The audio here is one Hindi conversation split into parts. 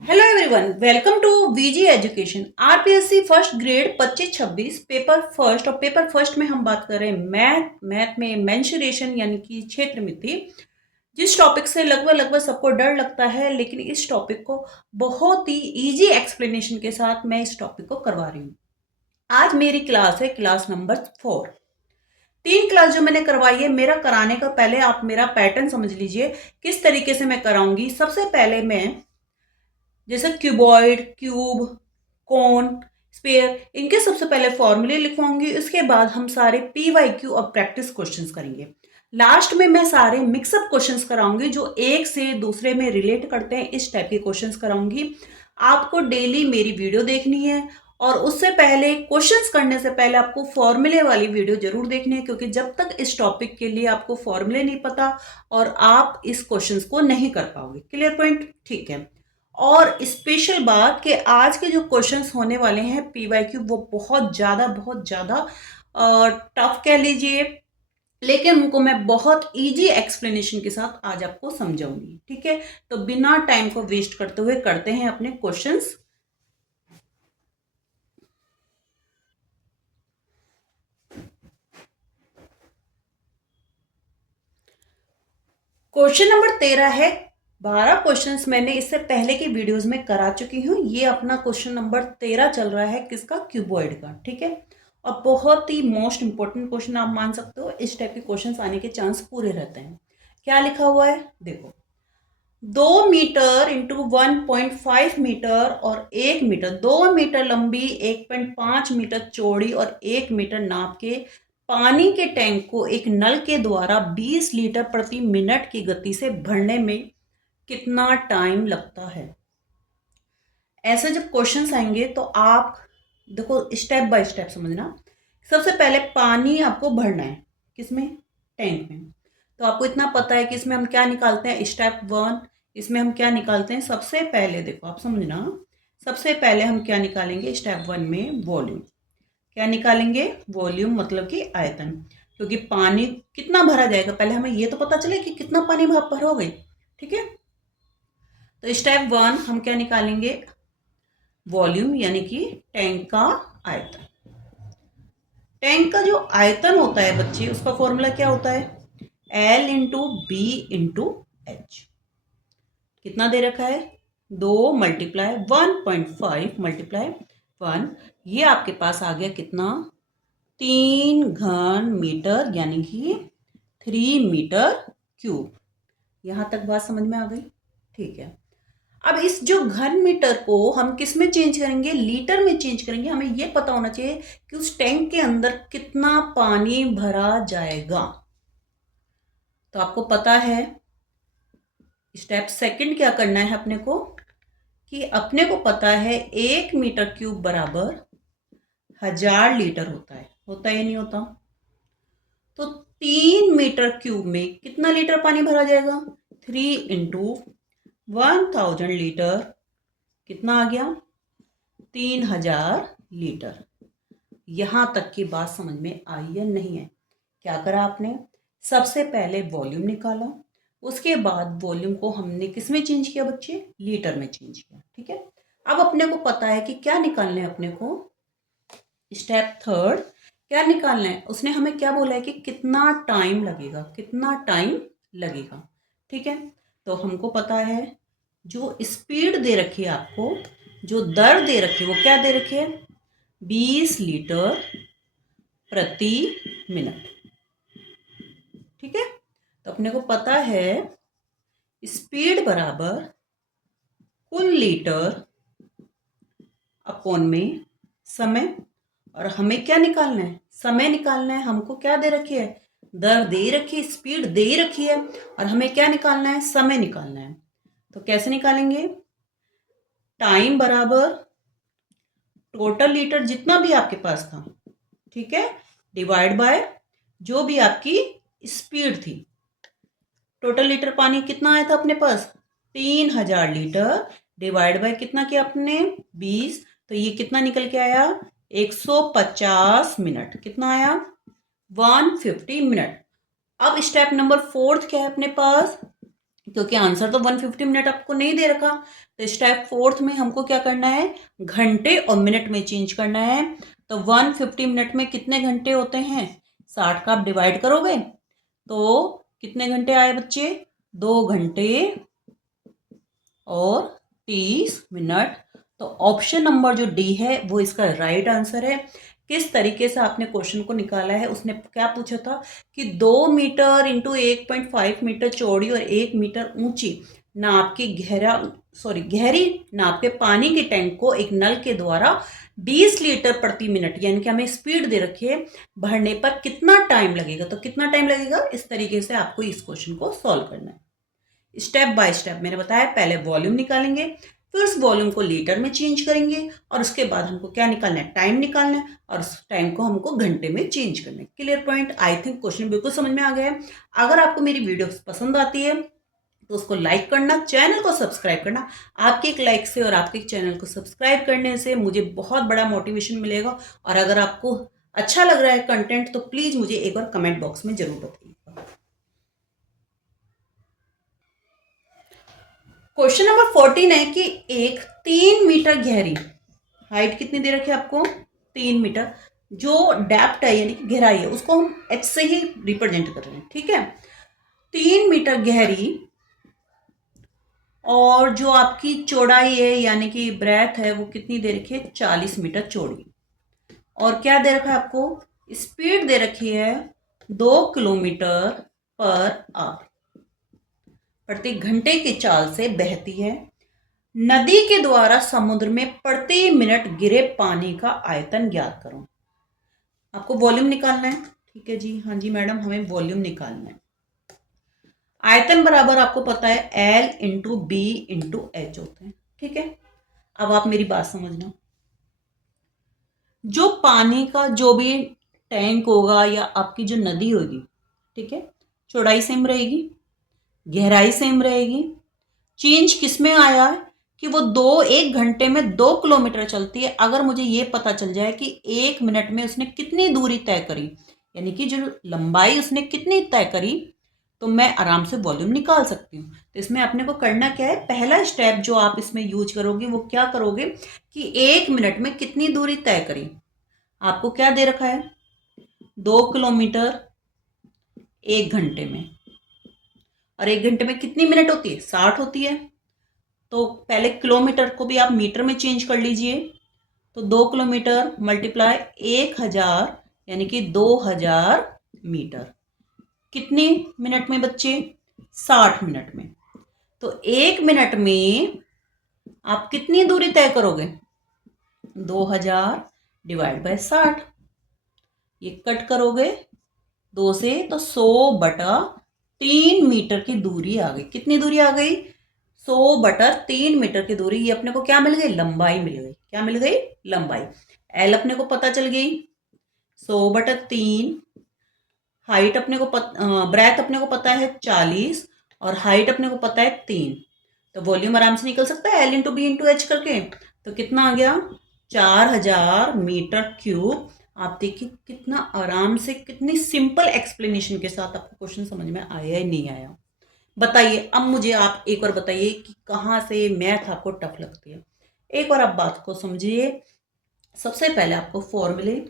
Hello everyone, welcome to VG education. RPSC first grade 25-26 paper first. और पेपर फर्स्ट में हम बात कर रहे हैं मैथ में मेंसुरेशन यानी कि क्षेत्रमिति। जिस टॉपिक से लगभग लगभग सबको डर लगता है, लेकिन इस टॉपिक को बहुत ही इजी एक्सप्लेनेशन के साथ मैं इस टॉपिक को करवा रही हूँ। आज मेरी क्लास है क्लास नंबर 4। 3 क्लास जो मैंने करवाई है, मेरा कराने का पहले आप मेरा पैटर्न समझ लीजिए किस तरीके से मैं कराऊंगी। सबसे पहले मैं जैसे क्यूबॉइड, क्यूब, कोन, स्पेयर, इनके सबसे पहले फॉर्मूले लिखवाऊंगी। उसके बाद हम सारे पीवाईक्यू और प्रैक्टिस क्वेश्चंस करेंगे। लास्ट में मैं सारे मिक्सअप क्वेश्चंस कराऊंगी जो एक से दूसरे में रिलेट करते हैं, इस टाइप के क्वेश्चंस कराऊंगी। आपको डेली मेरी वीडियो देखनी है और उससे पहले क्वेश्चंस करने से पहले आपको फॉर्मूले वाली वीडियो जरूर देखनी है, क्योंकि जब तक इस टॉपिक के लिए आपको फॉर्मूले नहीं पता और आप इस क्वेश्चंस को नहीं कर पाओगे। Clear point? ठीक है। और स्पेशल बात कि आज के जो क्वेश्चंस होने वाले हैं पीवाईक्यू, वो बहुत ज़्यादा टफ कह लीजिए, लेकिन उनको मैं बहुत इजी एक्सप्लेनेशन के साथ आज आपको समझाऊंगी। ठीक है, तो बिना टाइम को वेस्ट करते हुए करते हैं अपने क्वेश्चंस। क्वेश्चन नंबर 13 है। 12 क्वेश्चंस मैंने इससे पहले की वीडियोस में करा चुकी हूँ। ये अपना क्वेश्चन नंबर 13 चल रहा है, किसका? क्यूबॉइड का। ठीक है, और बहुत ही मोस्ट इंपॉर्टेंट क्वेश्चन आप मान सकते हो। इस टाइप के क्वेश्चंस आने के चांस पूरे रहते हैं। क्या लिखा हुआ है देखो। 2 मीटर इंटू 1.5 मीटर और 1 मीटर, 2 मीटर लंबी, 1.5 मीटर चौड़ी और 1 मीटर नाप के पानी के टैंक को एक नल के द्वारा 20 लीटर प्रति मिनट की गति से भरने में कितना टाइम लगता है? ऐसे जब क्वेश्चंस आएंगे तो आप देखो, स्टेप बाय स्टेप समझना। सबसे पहले पानी आपको भरना है, किसमें? टैंक में। तो आपको इतना पता है कि इसमें हम क्या निकालते हैं, स्टेप 1। इसमें हम क्या निकालते हैं? सबसे पहले देखो, आप समझना। सबसे पहले हम क्या निकालेंगे स्टेप 1 में? वॉल्यूम। क्या निकालेंगे? वॉल्यूम, मतलब कि आयतन। क्योंकि पानी कितना भरा जाएगा, पहले हमें ये तो पता चले कि कितना पानी भरोगे। ठीक है, तो स्टेप 1 हम क्या निकालेंगे? वॉल्यूम, यानी कि टैंक का आयतन। टैंक का जो आयतन होता है बच्चे, उसका फॉर्मूला क्या होता है? L into B into H. कितना दे रखा है? 2 मल्टीप्लाई 1.5 मल्टीप्लाई 1। ये आपके पास आ गया कितना? 3 घन मीटर, यानी कि 3 मीटर क्यूब। यहां तक बात समझ में आ गई? ठीक है। अब इस जो घन मीटर को हम किस में चेंज करेंगे? लीटर में चेंज करेंगे। हमें यह पता होना चाहिए कि उस टैंक के अंदर कितना पानी भरा जाएगा। तो आपको पता है स्टेप सेकंड क्या करना है अपने को, कि अपने को पता है 1 मीटर क्यूब बराबर 1000 लीटर होता है या नहीं होता? तो 3 मीटर क्यूब में कितना लीटर पानी भरा जाएगा? 3 इंटू 1000 लीटर। कितना आ गया? 3000 लीटर। यहां तक की बात समझ में आई या नहीं है? क्या करा आपने? सबसे पहले वॉल्यूम निकाला, उसके बाद वॉल्यूम को हमने किस में चेंज किया बच्चे? लीटर में चेंज किया। ठीक है, अब अपने को पता है कि क्या निकालना है अपने को। स्टेप थर्ड क्या निकालना है? उसने हमें क्या बोला है कि कितना टाइम लगेगा, कितना टाइम लगेगा। ठीक है, तो हमको पता है जो स्पीड दे रखी है आपको, जो दर दे रखी है, वो क्या दे रखी है? 20 लीटर प्रति मिनट। ठीक है, तो अपने को पता है स्पीड बराबर कुल लीटर अपॉन में समय। और हमें क्या निकालना है? समय निकालना है। हमको क्या दे रखी है? दर दे रखी है, स्पीड दे रखी है, और हमें क्या निकालना है? समय निकालना है। तो कैसे निकालेंगे? टाइम बराबर टोटल लीटर जितना भी आपके पास था, ठीक है, डिवाइड बाय जो भी आपकी स्पीड थी। टोटल लीटर पानी कितना आया था अपने पास? 3000 लीटर डिवाइड बाय कितना किया आपने? 20। तो ये कितना निकल के आया? 150 मिनट। कितना आया? 150 मिनट। अब स्टेप नंबर 4 क्या है अपने पास? क्योंकि आंसर तो 150 मिनट आपको नहीं दे रखा। तो स्टेप फोर्थ में हमको क्या करना है, घंटे और मिनट में चेंज करना है। तो 150 मिनट में कितने घंटे होते हैं, 60 का आप डिवाइड करोगे तो कितने घंटे आए बच्चे, 2 घंटे और 30 मिनट। तो ऑप्शन नंबर जो डी है वो इसका राइट आंसर है। किस तरीके से आपने क्वेश्चन को निकाला है, उसने क्या पूछा था कि 2 मीटर इंटू 1.5 मीटर चौड़ी और 1 मीटर ऊंची नाप की गहरी नाप के पानी के टैंक को एक नल के द्वारा 20 लीटर प्रति मिनट, यानी कि हमें स्पीड दे रखी है, भरने पर कितना टाइम लगेगा। तो कितना टाइम लगेगा, इस तरीके से आपको इस क्वेश्चन को सॉल्व करना है। स्टेप बाय स्टेप मैंने बताया, पहले वॉल्यूम निकालेंगे, फिर उस वॉल्यूम को लीटर में चेंज करेंगे और उसके बाद हमको क्या निकालना है, टाइम निकालना है, और उस टाइम को हमको घंटे में चेंज करना है। Clear point, I think question बिल्कुल समझ में आ गया है। अगर आपको मेरी वीडियो पसंद आती है तो उसको लाइक करना, चैनल को सब्सक्राइब करना। आपके एक लाइक से और आपके चैनल को सब्सक्राइब करने से मुझे बहुत बड़ा मोटिवेशन मिलेगा। और अगर आपको अच्छा लग रहा है कंटेंट तो प्लीज मुझे एक बार कमेंट बॉक्स में जरूर बताइएगा। क्वेश्चन नंबर 14 है कि एक 3 मीटर गहरी, हाइट कितनी दे रखी है आपको, 3 मीटर, जो डेप्थ है यानी कि गहराई है उसको हम एच से ही रिप्रेजेंट कर रहे हैं, ठीक है। 3 मीटर गहरी और जो आपकी चौड़ाई है यानी कि ब्रेथ है वो कितनी दे रखी है, 40 मीटर चौड़ी। और क्या दे रखा है आपको, स्पीड दे रखी है 2 किलोमीटर पर आवर, प्रति घंटे की चाल से बहती है। नदी के द्वारा समुद्र में प्रति मिनट गिरे पानी का आयतन ज्ञात करो। आपको वॉल्यूम निकालना है, ठीक है जी, हाँ जी मैडम, हमें वॉल्यूम निकालना है। आयतन बराबर आपको पता है L into B into H होते हैं, ठीक है। अब आप मेरी बात समझना, जो पानी का जो भी टैंक होगा या आपकी जो नदी होगी, ठीक है, चौड़ाई सेम रहेगी, गहराई सेम रहेगी। चेंज किस में आया है कि वो 1 घंटे में 2 किलोमीटर चलती है। अगर मुझे ये पता चल जाए कि 1 मिनट में उसने कितनी दूरी तय करी, यानी कि जो लंबाई उसने कितनी तय करी, तो मैं आराम से वॉल्यूम निकाल सकती हूँ। तो इसमें अपने को करना क्या है, पहला स्टेप जो आप इसमें यूज करोगे वो क्या करोगे कि 1 मिनट में कितनी दूरी तय करी। आपको क्या दे रखा है, 2 किलोमीटर 1 घंटे में, और 1 घंटे में कितनी मिनट होती है, 60 होती है। तो पहले किलोमीटर को भी आप मीटर में चेंज कर लीजिए। तो 2 किलोमीटर मल्टीप्लाई 1000 यानी कि 2000 मीटर, कितने मिनट में बच्चे, 60 मिनट में। तो 1 मिनट में आप कितनी दूरी तय करोगे, 2000 डिवाइड बाय 60, ये कट करोगे 2 से तो 100/3 मीटर की दूरी आ गई। कितनी दूरी आ गई, 100/3 मीटर की दूरी। ये अपने को क्या मिल गई, लंबाई मिल गई। क्या मिल गई, लंबाई। एल अपने को पता चल गई 100/3, हाइट अपने को ब्रेथ अपने को पता है 40 और हाइट अपने को पता है 3। तो वॉल्यूम आराम से निकल सकता है L into B into H करके। तो कितना आ गया, 4000 मीटर क्यूब। आप देखिए कितना आराम से, कितनी सिंपल एक्सप्लेनेशन के साथ आपको क्वेश्चन समझ में आया या नहीं आया। बताइए अब मुझे आप एक और बताइए कि कहाँ से मैथ आपको टफ लगती है। एक बार आप बात को समझिए। सबसे पहले आपको फॉर्मूले,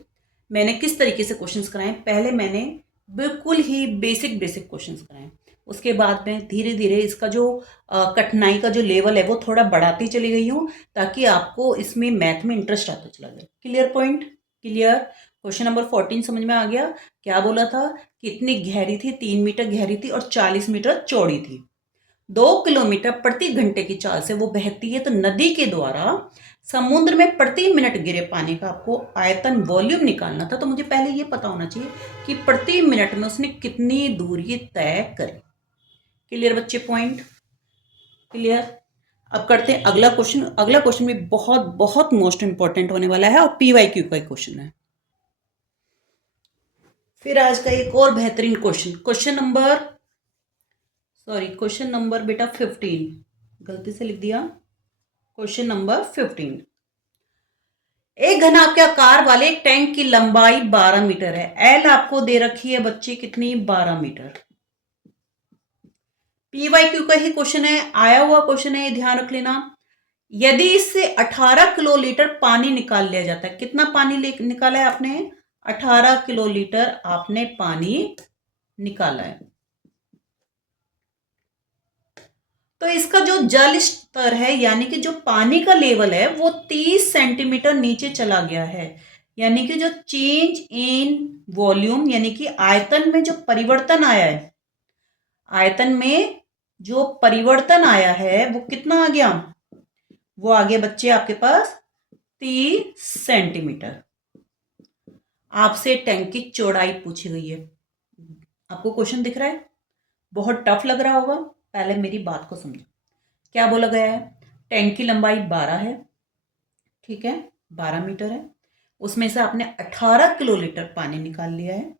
मैंने किस तरीके से क्वेश्चंस कराए, पहले मैंने बिल्कुल ही बेसिक बेसिक क्वेश्चंस कराए, उसके बाद में धीरे धीरे इसका जो कठिनाई का जो लेवल है वो थोड़ा बढ़ाती चली गई हूँ, ताकि आपको इसमें मैथ में इंटरेस्ट आता चला गया। Clear point, clear. Question number 14 समझ में आ गया। क्या बोला था, कितनी गहरी थी, 3 मीटर गहरी थी और 40 मीटर चौड़ी थी। 2 किलोमीटर प्रति घंटे की चाल से वो बहती है। तो नदी के द्वारा समुद्र में प्रति मिनट गिरे पानी का आपको आयतन वॉल्यूम निकालना था। तो मुझे पहले ये पता होना चाहिए कि प्रति मिनट में उसने कितनी दूरी तय करी। क्लियर बच्चे, पॉइंट क्लियर। अब करते हैं अगला क्वेश्चन। अगला क्वेश्चन भी बहुत बहुत मोस्ट इंपॉर्टेंट होने वाला है और पीवाईक्यू का क्वेश्चन है। फिर आज का एक और बेहतरीन क्वेश्चन, क्वेश्चन नंबर बेटा 15, गलती से लिख दिया। क्वेश्चन नंबर 15, एक घनाभ के आकार वाले एक टैंक की लंबाई 12 मीटर है। एल आपको दे रखी है बच्चे कितनी, 12 मीटर। PYQ का ही क्वेश्चन है, आया हुआ क्वेश्चन है, ये ध्यान रख लेना। यदि इससे 18 किलो लीटर पानी निकाल लिया जाता है, कितना पानी निकाला है आपने? 18 किलो लीटर आपने पानी निकाला है। तो इसका जो जल स्तर है, यानी कि जो पानी का लेवल है, वो 30 सेंटीमीटर नीचे चला गया है। यानी कि जो चेंज इन वॉल्यूम, यानी कि आयतन में जो परिवर्तन आया है, आयतन में जो परिवर्तन आया है वो कितना आ गया? वो आ गया बच्चे आपके पास 30 सेंटीमीटर। आपसे टैंक की चौड़ाई पूछी गई है। आपको क्वेश्चन दिख रहा है? बहुत टफ लग रहा होगा। पहले मेरी बात को समझो। क्या बोला गया है? टैंक की लंबाई 12 है, ठीक है, 12 मीटर है। उसमें से आपने 18 किलो लीटर पानी निकाल लिया है।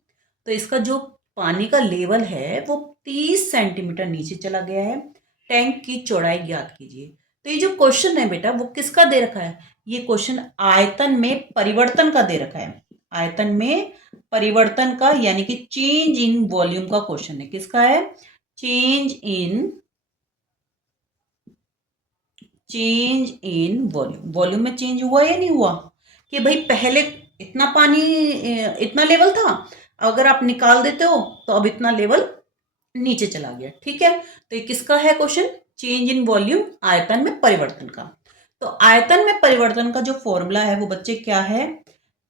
तो इसका जो पानी का लेवल है वो 30 सेंटीमीटर नीचे चला गया है। टैंक की चौड़ाई ज्ञात कीजिए। तो ये जो क्वेश्चन है बेटा, वो किसका दे रखा है? ये क्वेश्चन आयतन में परिवर्तन का दे रखा है। आयतन में परिवर्तन का, यानी कि चेंज इन वॉल्यूम का क्वेश्चन है। किसका है? Change in volume. वॉल्यूम में चेंज हुआ या नहीं हुआ? कि भाई पहले इतना पानी, इतना लेवल था, अगर आप निकाल देते हो तो अब इतना लेवल नीचे चला गया, ठीक है। तो ये किसका है क्वेश्चन? चेंज इन वॉल्यूम, आयतन में परिवर्तन का। तो आयतन में परिवर्तन का जो फॉर्मूला है वो बच्चे क्या है?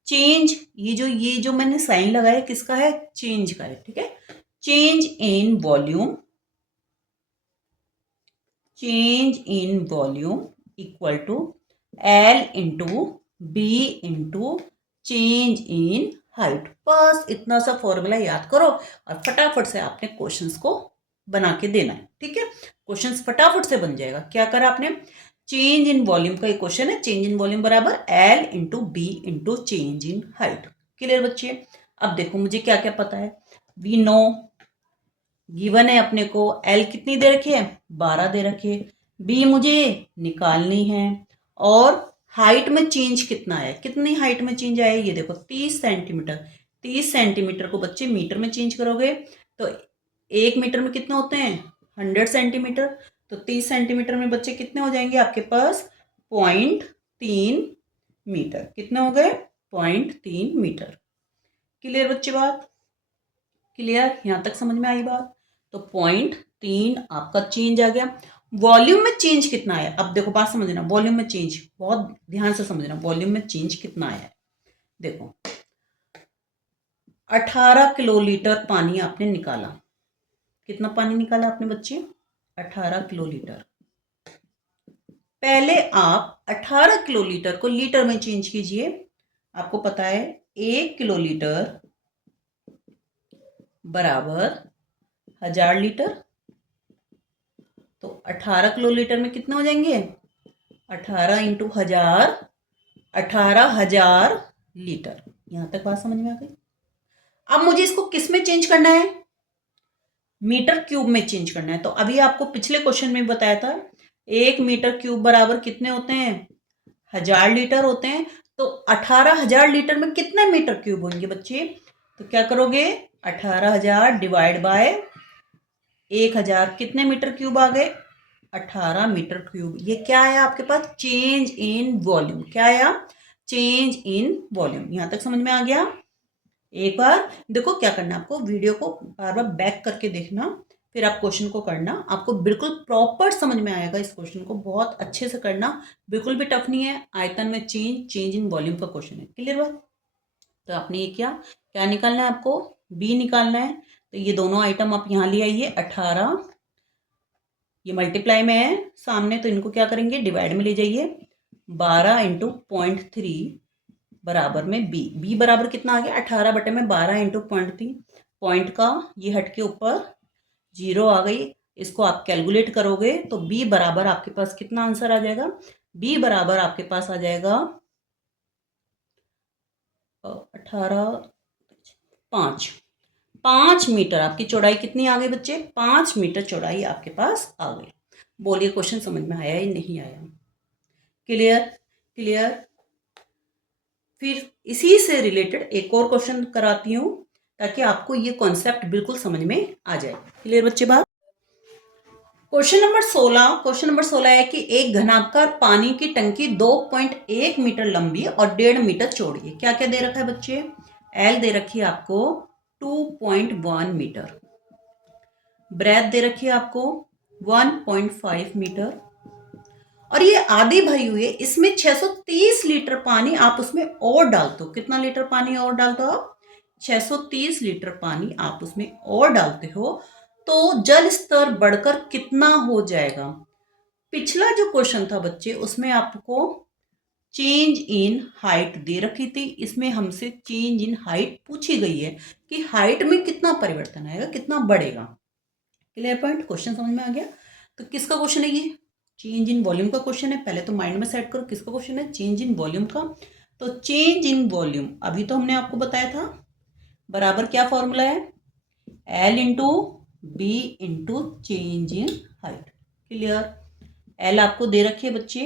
चेंज, ये जो मैंने साइन लगाया किसका है? चेंज का है, ठीक है। Change in volume, change in volume equal to L into B into change in height. बस इतना सा फॉर्मूला याद करो और फटाफट से आपने क्वेश्चंस को बना के देना है, ठीक है। क्वेश्चंस फटाफट से बन जाएगा। क्या करा आपने? चेंज इन वॉल्यूम का एक क्वेश्चन है, चेंज इन वॉल्यूम बराबर L into B into change in height. Clear बच्चे? अब देखो मुझे क्या क्या पता है। वी नो, गिवन है अपने को, एल कितनी दे रखी है? 12 दे रखी है। बी मुझे निकालनी है। और हाइट में चेंज कितना है? कितनी हाइट में चेंज आया? ये देखो 30 सेंटीमीटर। 30 सेंटीमीटर को बच्चे मीटर में चेंज करोगे तो 1 मीटर में कितने होते हैं? 100 सेंटीमीटर। तो 30 सेंटीमीटर में बच्चे कितने हो जाएंगे आपके पास? 0.3 मीटर। कितने हो गए? 0.3 मीटर। क्लियर बच्चे बात? क्लियर? यहां तक समझ में आई बात? तो 0.3 आपका चेंज आ गया। वॉल्यूम में चेंज कितना है? अब देखो बात समझना, वॉल्यूम में चेंज बहुत ध्यान से समझना। वॉल्यूम में चेंज कितना है? देखो 18 किलो लीटर पानी आपने निकाला। कितना पानी निकाला आपने बच्चे? 18 किलो लीटर। पहले आप 18 किलो लीटर को लीटर में चेंज कीजिए। आपको पता है 1 किलो लीटर बराबर 1000 लीटर। तो 18 किलो लीटर में कितने हो जाएंगे? 18 इंटू 1000, 18,000 लीटर। यहां तक बात समझ में आ गई? अब मुझे इसको किस में चेंज करना है? मीटर क्यूब में चेंज करना है। तो अभी आपको पिछले क्वेश्चन में बताया था 1 मीटर क्यूब बराबर कितने होते हैं? 1000 लीटर होते हैं। तो 18,000 लीटर में कितने मीटर क्यूब होंगे बच्चे? तो क्या करोगे? 18,000 डिवाइड बाय 1000, कितने मीटर क्यूब आ गए? 18 मीटर क्यूब। ये क्या आया आपके पास? Change in volume. क्या आया? Change in volume. यहां तक समझ में आ गया? एक बार देखो क्या करना है आपको, वीडियो को बार बार बैक करके देखना, फिर आप क्वेश्चन को करना। आपको बिल्कुल प्रॉपर समझ में आएगा। इस क्वेश्चन को बहुत अच्छे से करना, बिल्कुल भी टफ नहीं है। आयतन में चेंज इन वॉल्यूम का क्वेश्चन है। क्लियर बात? तो आपने ये क्या क्या निकालना है? आपको बी निकालना है। तो ये दोनों आइटम आप यहाँ ले आइए। 18 ये मल्टीप्लाई में है सामने, तो इनको क्या करेंगे? डिवाइड में ले जाइए। 12 इंटू 0.3 बराबर में बी। बी बराबर कितना आ गया? 18 बटे में 12 इंटू 0.3। पॉइंट का ये हट के ऊपर 0 आ गई। इसको आप कैलकुलेट करोगे तो बी बराबर आपके पास कितना आंसर आ जाएगा? बी बराबर आपके पास आ जाएगा 18, 5 मीटर। आपकी चौड़ाई कितनी आ गई बच्चे? 5 मीटर चौड़ाई आपके पास आ गई। बोलिए क्वेश्चन समझ में आया या नहीं आया? क्लियर? क्लियर? फिर इसी से रिलेटेड एक और क्वेश्चन कराती हूँ ताकि आपको ये कॉन्सेप्ट बिल्कुल समझ में आ जाए। क्लियर बच्चे बात? क्वेश्चन नंबर 16 है कि एक घनाकार पानी की टंकी 2.1 मीटर लंबी और 1.5 मीटर चौड़ी है। क्या क्या दे रखा है बच्चे? एल दे रखी है आपको 2.1 मीटर, ब्रेथ दे रखी है आपको 1.5 मीटर, और ये आधी भरी हुई है। इसमें 630 लीटर पानी आप उसमें और डालते हो। कितना लीटर पानी और डालते हो आप? 630 लीटर पानी आप उसमें और डालते हो, तो जल स्तर बढ़कर कितना हो जाएगा? पिछला जो क्वेश्चन था बच्चे, उसमें आपको चेंज इन हाइट दे रखी थी। इसमें हमसे चेंज इन हाइट पूछी गई है कि हाइट में कितना परिवर्तन आएगा, कितना बढ़ेगा। Clear point? क्वेश्चन समझ में आ गया? तो किसका क्वेश्चन है ये? चेंज इन वॉल्यूम का क्वेश्चन है। पहले तो माइंड में सेट करो किसका क्वेश्चन है, चेंज इन वॉल्यूम का। तो चेंज इन वॉल्यूम अभी तो हमने आपको बताया था, बराबर क्या फॉर्मूला है? L into B into change in height. Clear? L आपको दे रखी है बच्चे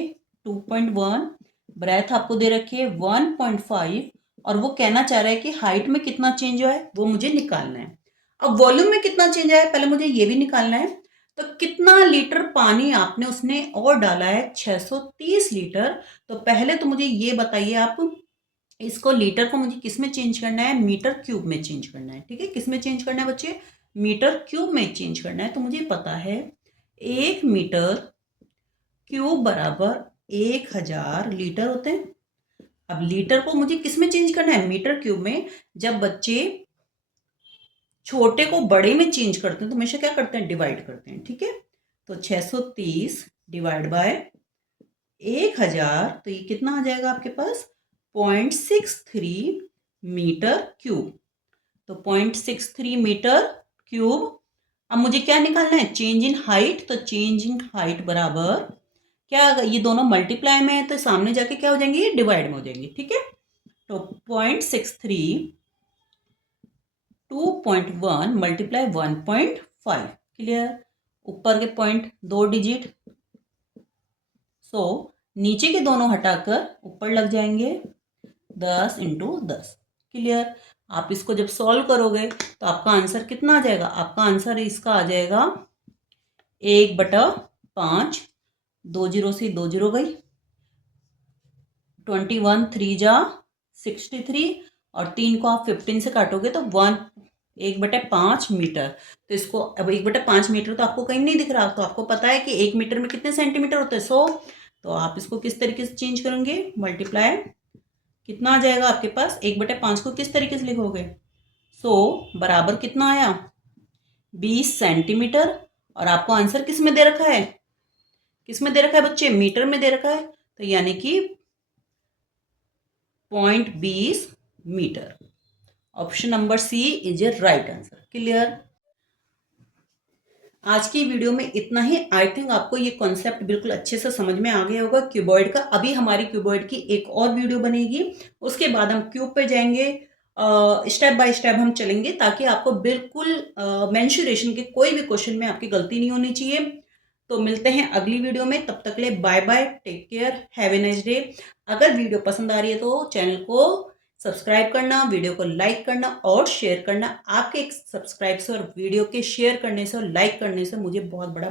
2.1, ब्रेथ आपको दे रखी है 1.5, और वो कहना चाह रहा है कि हाइट में कितना चेंज हुआ है वो मुझे निकालना है। अब वॉल्यूम में कितना चेंज आया है पहले मुझे ये भी निकालना है। तो कितना लीटर पानी आपने उसने और डाला है? 630 लीटर। तो पहले तो मुझे ये बताइए आप, इसको लीटर को मुझे किस में चेंज करना है? मीटर क्यूब में चेंज करना है। ठीक है, किस में चेंज करना है बच्चे? मीटर क्यूब में चेंज करना है। तो मुझे पता है 1 मीटर क्यूब बराबर 1000 लीटर होते हैं। अब लीटर को मुझे किस में चेंज करना है? मीटर क्यूब में। जब बच्चे छोटे को बड़े में चेंज करते हैं तो हमेशा क्या करते हैं? डिवाइड करते हैं। ठीक है, तो 630 डिवाइड बाय 1000, तो ये कितना आ जाएगा आपके पास? 0.63 मीटर क्यूब। तो 0.63 मीटर क्यूब। अब मुझे क्या निकालना है? Change in height. तो चेंज इन हाइट बराबर क्या? ये दोनों मल्टीप्लाई में है तो सामने जाके क्या हो जाएंगे? ये डिवाइड में हो जाएंगे। ठीक है, तो 0.63 2.1 मल्टीप्लाई 1.5। क्लियर? ऊपर के पॉइंट 2 डिजिट, सो नीचे के दोनों हटाकर ऊपर लग जाएंगे 10 इंटू 10। क्लियर? आप इसको जब सॉल्व करोगे तो आपका आंसर कितना आ जाएगा? आपका आंसर इसका आ जाएगा 1/5। 2 जीरो से 2 जीरो गई, 21 3 जा 63, और 3 को आप 15 से काटोगे तो 1/5 मीटर। तो इसको अब 1/5 मीटर तो आपको कहीं नहीं दिख रहा, तो आपको पता है कि 1 मीटर में कितने सेंटीमीटर होते हैं? 100। तो आप इसको किस तरीके से चेंज करेंगे? मल्टीप्लाई, कितना आ जाएगा आपके पास? 1/5 को किस तरीके से लिखोगे? 100 बराबर कितना आया? 20 सेंटीमीटर। और आपको आंसर किस में दे रखा है? किस में दे रखा है बच्चे? मीटर में दे रखा है। तो यानी कि 0.20 metre. Option number C is a right answer. Clear? आज की वीडियो में इतना ही। आई थिंक आपको ये कॉन्सेप्ट बिल्कुल अच्छे से समझ में आ गया होगा क्यूबॉइड का। अभी हमारी क्यूबॉइड की एक और वीडियो बनेगी, उसके बाद हम क्यूब पे जाएंगे, स्टेप बाय स्टेप हम चलेंगे ताकि आपको बिल्कुल मेंसुरेशन के कोई भी क्वेश्चन में आपकी गलती नहीं होनी चाहिए। तो मिलते हैं अगली वीडियो में, तब तक के लिए bye bye, take care, have a nice day. अगर वीडियो पसंद आ रही है तो चैनल को सब्सक्राइब करना, वीडियो को लाइक करना और शेयर करना। आपके एक सब्सक्राइब से और वीडियो के शेयर करने से और लाइक करने से मुझे बहुत बड़ा